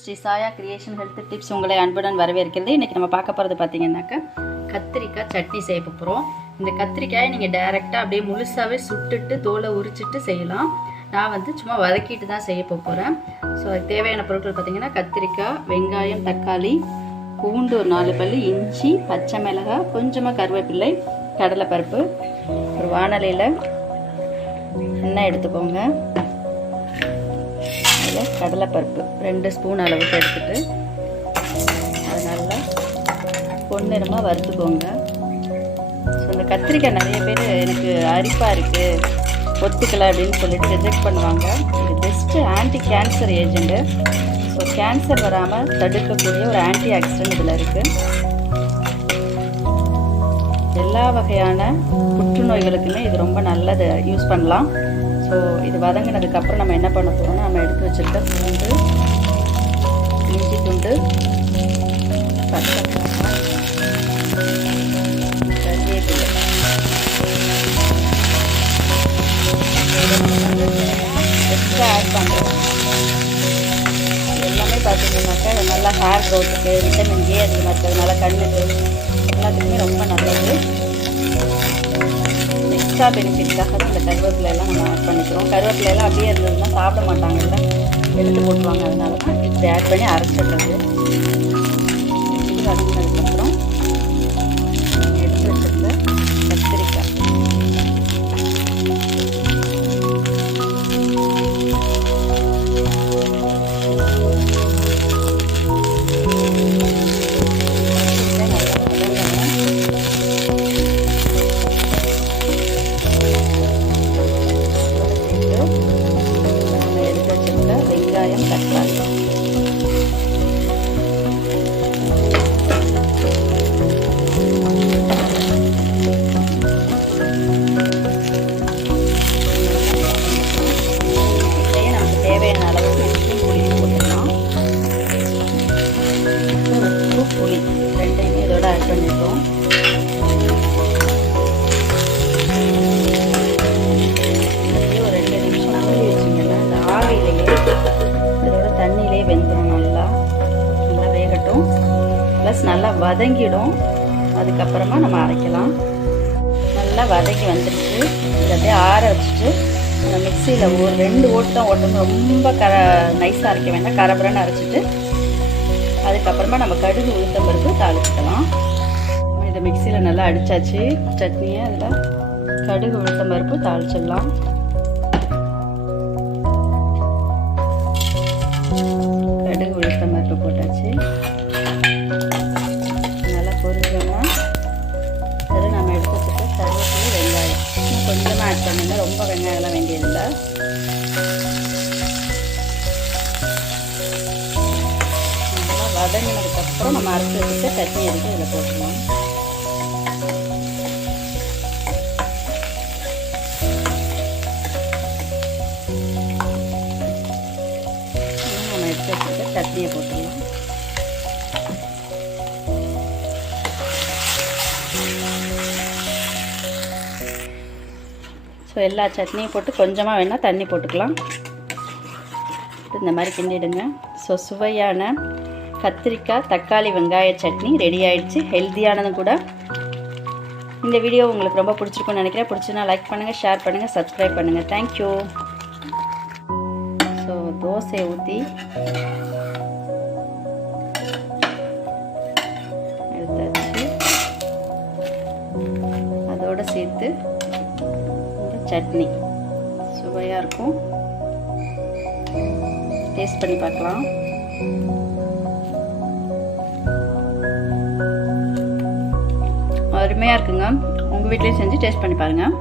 ஸ்ரீ சாயா creation health tips உங்களை அன்புடன் வரவேற்கிறது. இன்றைக்கி நம்ம பார்க்க போகிறது பார்த்தீங்கன்னாக்கா கத்திரிக்காய் சட்னி செய்ய போகிறோம் இந்த கத்திரிக்காயை நீங்கள் டைரெக்டாக அப்படியே முழுசாகவே சுட்டுட்டு தோலை உரிச்சிட்டு செய்யலாம். நான் வந்து சும்மா வதக்கிட்டு தான் செய்ய போகிறேன் ஸோ அதுக்கு தேவையான பொருட்கள் பார்த்தீங்கன்னா கத்திரிக்காய் வெங்காயம் தக்காளி பூண்டு ஒரு நாலு பல்லு இஞ்சி பச்சை மிளகாய் கொஞ்சமாக கருவேப்பிள்ளை கடலைப்பருப்பு ஒரு வானலையில் எண்ணெய் எடுத்துக்கோங்க. அதில் கடலைப்பருப்பு ரெண்டு ஸ்பூன் அளவுக்கு எடுத்துட்டு அது நல்லா பொன்னிறமாக வறுத்துக்கோங்க. ஸோ இந்த கத்திரிக்காய் நிறைய பேர் எனக்கு அரிப்பாக இருக்குது ஒத்துக்கலை அப்படின்னு சொல்லிட்டு ரிஜெக்ட் பண்ணுவாங்க. இது best anti cancer agent so cancer வராமல் தடுக்கக்கூடிய ஒரு ஆன்டி ஆக்சிடென்ட் இதில் இருக்குது எல்லா வகையான புற்றுநோய்களுக்குமே இது ரொம்ப நல்லது. யூஸ் பண்ணலாம். ஸோ இது வதங்கினதுக்கப்புறம் நம்ம என்ன பண்ண போகிறோம்னா நம்ம வச்சுருக்க பூண்டு இஞ்சி துண்டு பச்சை மிளகாய் கருவேப்பிலை எக்ஸ்ட்ரா ஆட் பண்ணுறோம் எல்லாமே பார்த்தீங்கன்னாக்கா நல்லா ஹேர் க்ரோத்துக்கு விட்டமின் ஏ அதிகமாக இருக்கிறதுனால கண்ணுக்கு எல்லாத்துக்குமே ரொம்ப நல்லது எக்ஸ்ட்ரா பெனிஃபிட்காக இந்த கருவேப்பிலை எல்லாம் நம்ம ஆட் பண்ணிக்கிறோம். கருவேப்பிலை எல்லாம் அப்படியே இருந்ததுன்னா சாப்பிட மாட்டாங்கல்ல. எடுத்து போட்டுருவாங்க. அதனால தான் இதை ஆட் பண்ணி அரைச்சிடுறது. ப்ளஸ் நல்லா வதங்கிடும். அதுக்கப்புறமா நம்ம அரைக்கலாம். நல்லா வதங்கி வந்துடுச்சு இதை அப்படியே ஆற வச்சுட்டு நம்ம மிக்சியில் ஒரு ரெண்டு ஓட்டு தான் ஓட்டணும். ரொம்ப கர நைஸாக அரைக்க வேண்டாம். கரபரன்னு அரைச்சிட்டு அதுக்கப்புறமா நம்ம கடுகு உளுத்தம் பருப்பு தாளிச்சுக்கலாம். இதை மிக்சியில் நல்லா அடித்தாச்சு சட்னியை அதில் கடுகு உளுத்தம் பருப்பு தாளிச்சிடலாம். வேண்டியதில்லை. நல்லா வதங்கினதுக்கப்புறம் நம்ம அரைச்சி வச்சுட்டு சட்னி எடுத்து இதில் போட்டுக்கலாம். நம்ம எடுத்து வச்சுட்டு சட்னியை போட்டுடலாம் ஸோ எல்லா சட்னியும் போட்டு கொஞ்சமாக வேணால் தண்ணி போட்டுக்கலாம். இந்த மாதிரி கிண்டிடுங்க. ஸோ சுவையான கத்திரிக்காய் தக்காளி வெங்காய சட்னி ரெடி ஆகிடுச்சு ஹெல்த்தியானதும் கூட. இந்த வீடியோ உங்களுக்கு ரொம்ப பிடிச்சிருக்கும்னு நினைக்கிறேன். பிடிச்சுன்னா லைக் பண்ணுங்கள் ஷேர் பண்ணுங்கள் சப்ஸ்கிரைப் பண்ணுங்கள் தேங்க்யூ ஸோ தோசையை ஊற்றி எடுத்தாச்சு. அதோடு சேர்த்து சட்னி. சுவையாக இருக்கும். டேஸ்ட் பண்ணி பார்க்கலாம். அருமையாக இருக்குங்க. உங்கள் வீட்லேயும் செஞ்சு டேஸ்ட் பண்ணி பாருங்கள்